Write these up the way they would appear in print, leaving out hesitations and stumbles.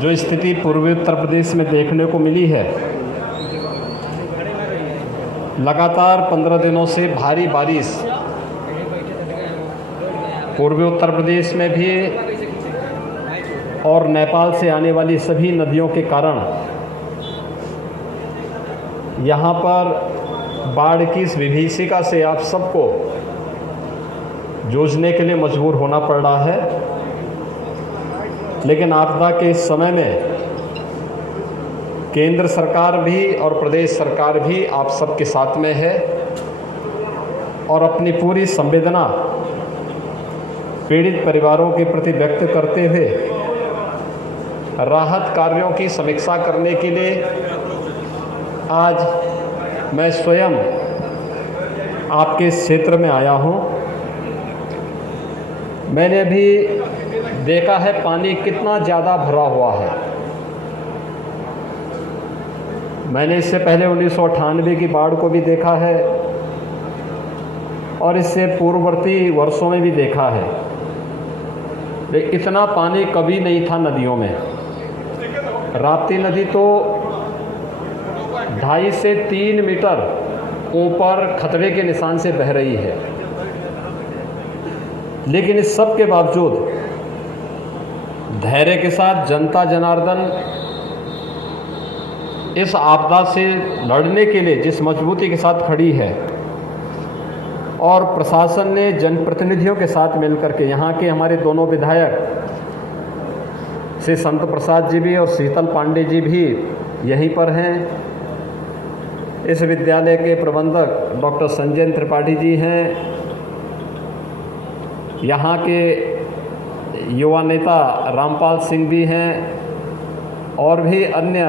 जो स्थिति पूर्वी उत्तर प्रदेश में देखने को मिली है, लगातार 15 दिनों से भारी बारिश पूर्वी उत्तर प्रदेश में भी और नेपाल से आने वाली सभी नदियों के कारण यहाँ पर बाढ़ की इस विभीषिका से आप सबको जूझने के लिए मजबूर होना पड़ रहा है। लेकिन आपदा के इस समय में केंद्र सरकार भी और प्रदेश सरकार भी आप सबके साथ में है और अपनी पूरी संवेदना पीड़ित परिवारों के प्रति व्यक्त करते हुए राहत कार्यों की समीक्षा करने के लिए आज मैं स्वयं आपके इस क्षेत्र में आया हूं। मैंने भी देखा है पानी कितना ज़्यादा भरा हुआ है। मैंने इससे पहले 1998 की बाढ़ को भी देखा है और इससे पूर्ववर्ती वर्षों में भी देखा है। लेकिन इतना पानी कभी नहीं था नदियों में। राप्ती नदी तो 2.5 से 3 मीटर ऊपर खतरे के निशान से बह रही है। लेकिन इस सब के बावजूद धैर्य के साथ जनता जनार्दन इस आपदा से लड़ने के लिए जिस मजबूती के साथ खड़ी है और प्रशासन ने जनप्रतिनिधियों के साथ मिलकर के, यहाँ के हमारे दोनों विधायक श्री संत प्रसाद जी भी और शीतल पांडे जी भी यहीं पर हैं। इस विद्यालय के प्रबंधक डॉक्टर संजय त्रिपाठी जी हैं। यहाँ के युवा नेता रामपाल सिंह भी हैं और भी अन्य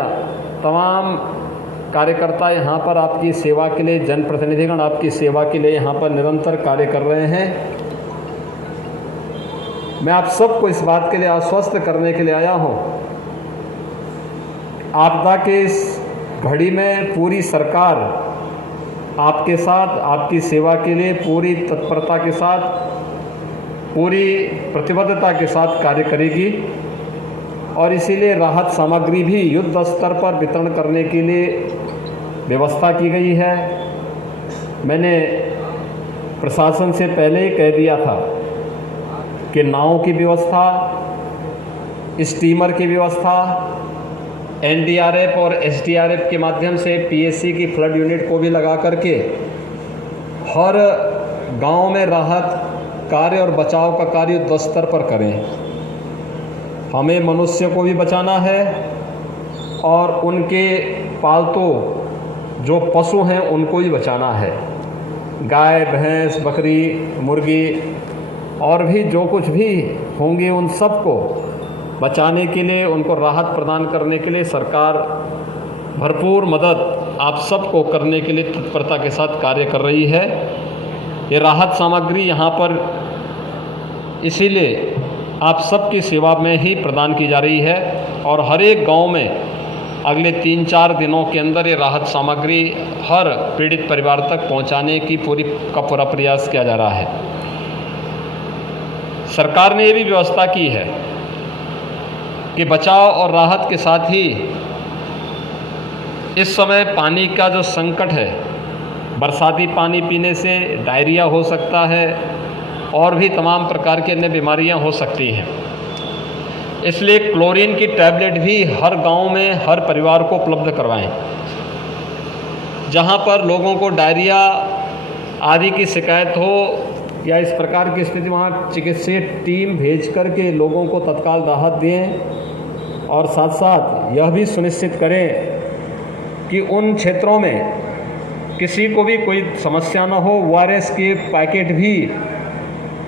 तमाम कार्यकर्ता यहाँ पर आपकी सेवा के लिए, जनप्रतिनिधिगण आपकी सेवा के लिए यहाँ पर निरंतर कार्य कर रहे हैं। मैं आप सबको इस बात के लिए आश्वस्त करने के लिए आया हूँ, आपदा के इस घड़ी में पूरी सरकार आपके साथ, आपकी सेवा के लिए पूरी तत्परता के साथ, पूरी प्रतिबद्धता के साथ कार्य करेगी और इसीलिए राहत सामग्री भी युद्ध स्तर पर वितरण करने के लिए व्यवस्था की गई है। मैंने प्रशासन से पहले ही कह दिया था कि नावों की व्यवस्था, स्टीमर की व्यवस्था, एनडीआरएफ और एसडीआरएफ के माध्यम से पीएससी की फ्लड यूनिट को भी लगा करके हर गांव में राहत कार्य और बचाव का कार्य युद्ध स्तर पर करें। हमें मनुष्य को भी बचाना है और उनके पालतू जो पशु हैं उनको भी बचाना है। गाय, भैंस, बकरी, मुर्गी और भी जो कुछ भी होंगे उन सबको बचाने के लिए, उनको राहत प्रदान करने के लिए सरकार भरपूर मदद आप सबको करने के लिए तत्परता के साथ कार्य कर रही है। ये राहत सामग्री यहाँ पर इसीलिए आप सबकी सेवा में ही प्रदान की जा रही है और हर एक गांव में अगले 3-4 दिनों के अंदर ये राहत सामग्री हर पीड़ित परिवार तक पहुंचाने की पूरा प्रयास किया जा रहा है। सरकार ने ये भी व्यवस्था की है कि बचाव और राहत के साथ ही इस समय पानी का जो संकट है, बरसाती पानी पीने से डायरिया हो सकता है और भी तमाम प्रकार की अन्य बीमारियां हो सकती हैं। इसलिए क्लोरीन की टैबलेट भी हर गांव में हर परिवार को उपलब्ध करवाएं। जहां पर लोगों को डायरिया आदि की शिकायत हो या इस प्रकार की स्थिति, वहाँ चिकित्सीय टीम भेज करके लोगों को तत्काल राहत दें और साथ साथ यह भी सुनिश्चित करें कि उन क्षेत्रों में किसी को भी कोई समस्या न हो। ORS के पैकेट भी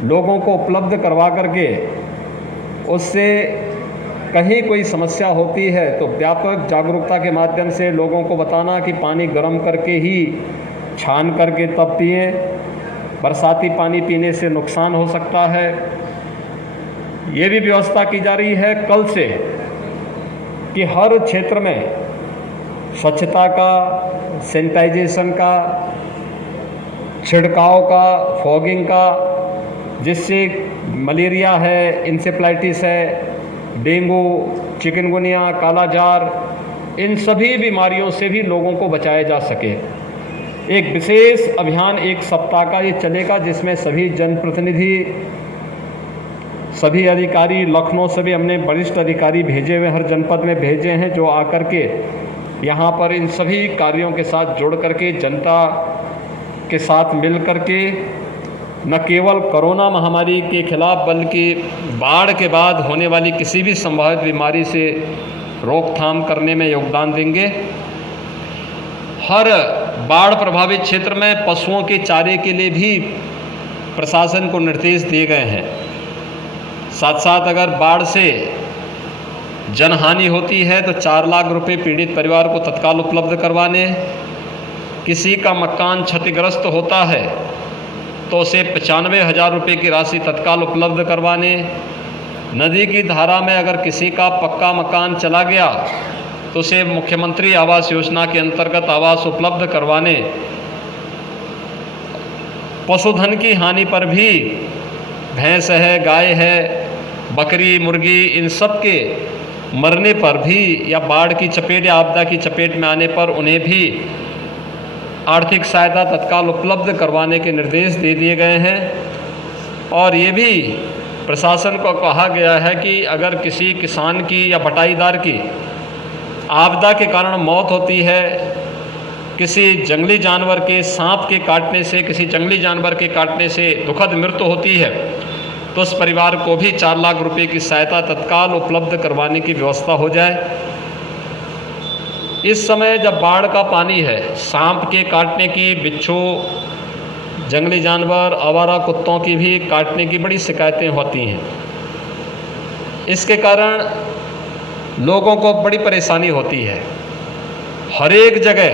लोगों को उपलब्ध करवा करके उससे कहीं कोई समस्या होती है तो व्यापक जागरूकता के माध्यम से लोगों को बताना कि पानी गर्म करके ही छान करके तब पिए, बरसाती पानी पीने से नुकसान हो सकता है। ये भी व्यवस्था की जा रही है कल से कि हर क्षेत्र में स्वच्छता का, सैनिटाइजेशन का, छिड़काव का, फॉगिंग का, जिससे मलेरिया है, इंसेफ्लाइटिस है डेंगू, चिकनगुनिया, कालाजार, इन सभी बीमारियों से भी लोगों को बचाया जा सके। एक विशेष अभियान 1 सप्ताह का ये चलेगा, जिसमें सभी जनप्रतिनिधि, सभी अधिकारी, लखनऊ से भी हमने वरिष्ठ अधिकारी भेजे हुए, हर जनपद में भेजे हैं, जो आकर के यहाँ पर इन सभी कार्यों के साथ जुड़ करके जनता के साथ मिल करके न केवल कोरोना महामारी के खिलाफ बल्कि बाढ़ के बाद होने वाली किसी भी संभावित बीमारी से रोकथाम करने में योगदान देंगे। हर बाढ़ प्रभावित क्षेत्र में पशुओं के चारे के लिए भी प्रशासन को निर्देश दिए गए हैं। साथ साथ अगर बाढ़ से जनहानि होती है तो 4 लाख रुपए पीड़ित परिवार को तत्काल उपलब्ध करवाने, किसी का मकान क्षतिग्रस्त होता है तो उसे 95,000 रुपये की राशि तत्काल उपलब्ध करवाने, नदी की धारा में अगर किसी का पक्का मकान चला गया तो उसे मुख्यमंत्री आवास योजना के अंतर्गत आवास उपलब्ध करवाने, पशुधन की हानि पर भी, भैंस है, गाय है, बकरी, मुर्गी, इन सब के मरने पर भी या बाढ़ की चपेट या आपदा की चपेट में आने पर उन्हें भी आर्थिक सहायता तत्काल उपलब्ध करवाने के निर्देश दे दिए गए हैं। और ये भी प्रशासन को कहा गया है कि अगर किसी किसान की या बटाईदार की आपदा के कारण मौत होती है, किसी जंगली जानवर के सांप के काटने से, किसी जंगली जानवर के काटने से दुखद मृत्यु होती है तो उस परिवार को भी 4 लाख रुपए की सहायता तत्काल उपलब्ध करवाने की व्यवस्था हो जाए। इस समय जब बाढ़ का पानी है, सांप के काटने की, बिच्छू, जंगली जानवर, आवारा कुत्तों की भी काटने की बड़ी शिकायतें होती हैं। इसके कारण लोगों को बड़ी परेशानी होती है। हर एक जगह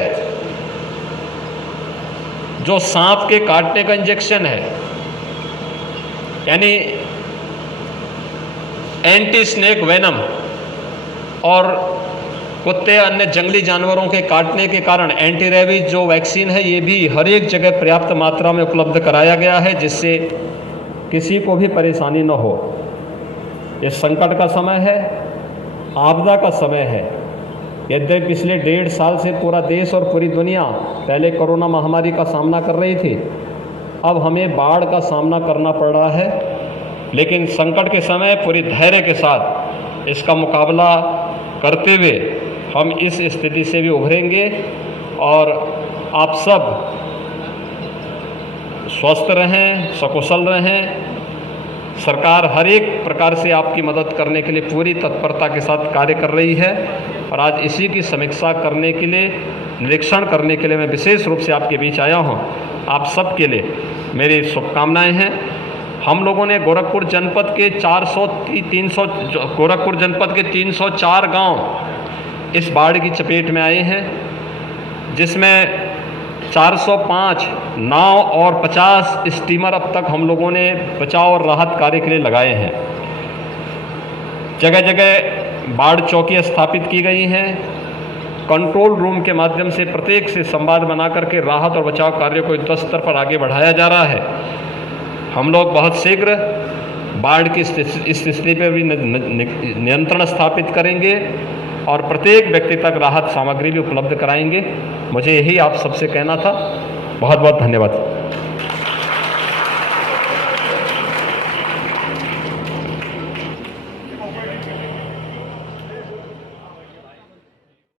जो सांप के काटने का इंजेक्शन है, यानी एंटी स्नेक वेनम, और कुत्ते अन्य जंगली जानवरों के काटने के कारण एंटी रेबीज जो वैक्सीन है, ये भी हर एक जगह पर्याप्त मात्रा में उपलब्ध कराया गया है, जिससे किसी को भी परेशानी न हो। ये संकट का समय है, आपदा का समय है। यद्यपि पिछले 1.5 साल से पूरा देश और पूरी दुनिया पहले कोरोना महामारी का सामना कर रही थी, अब हमें बाढ़ का सामना करना पड़ रहा है, लेकिन संकट के समय पूरी धैर्य के साथ इसका मुकाबला करते हुए हम इस स्थिति से भी उभरेंगे और आप सब स्वस्थ रहें, सकुशल रहें। सरकार हर एक प्रकार से आपकी मदद करने के लिए पूरी तत्परता के साथ कार्य कर रही है और आज इसी की समीक्षा करने के लिए, निरीक्षण करने के लिए मैं विशेष रूप से आपके बीच आया हूं। आप सब के लिए मेरी शुभकामनाएं हैं। हम लोगों ने गोरखपुर जनपद के 304 गांव इस बाढ़ की चपेट में आए हैं, जिसमें 405 नाव और 50 स्टीमर अब तक हम लोगों ने बचाव और राहत कार्य के लिए लगाए हैं। जगह जगह बाढ़ चौकी स्थापित की गई हैं। कंट्रोल रूम के माध्यम से प्रत्येक से संवाद बना करके राहत और बचाव कार्य को युद्ध स्तर पर आगे बढ़ाया जा रहा है। हम लोग बहुत शीघ्र बाढ़ की इस स्थिति पर भी नियंत्रण स्थापित करेंगे और प्रत्येक व्यक्ति तक राहत सामग्री भी उपलब्ध कराएंगे। मुझे यही आप सबसे कहना था। बहुत बहुत धन्यवाद।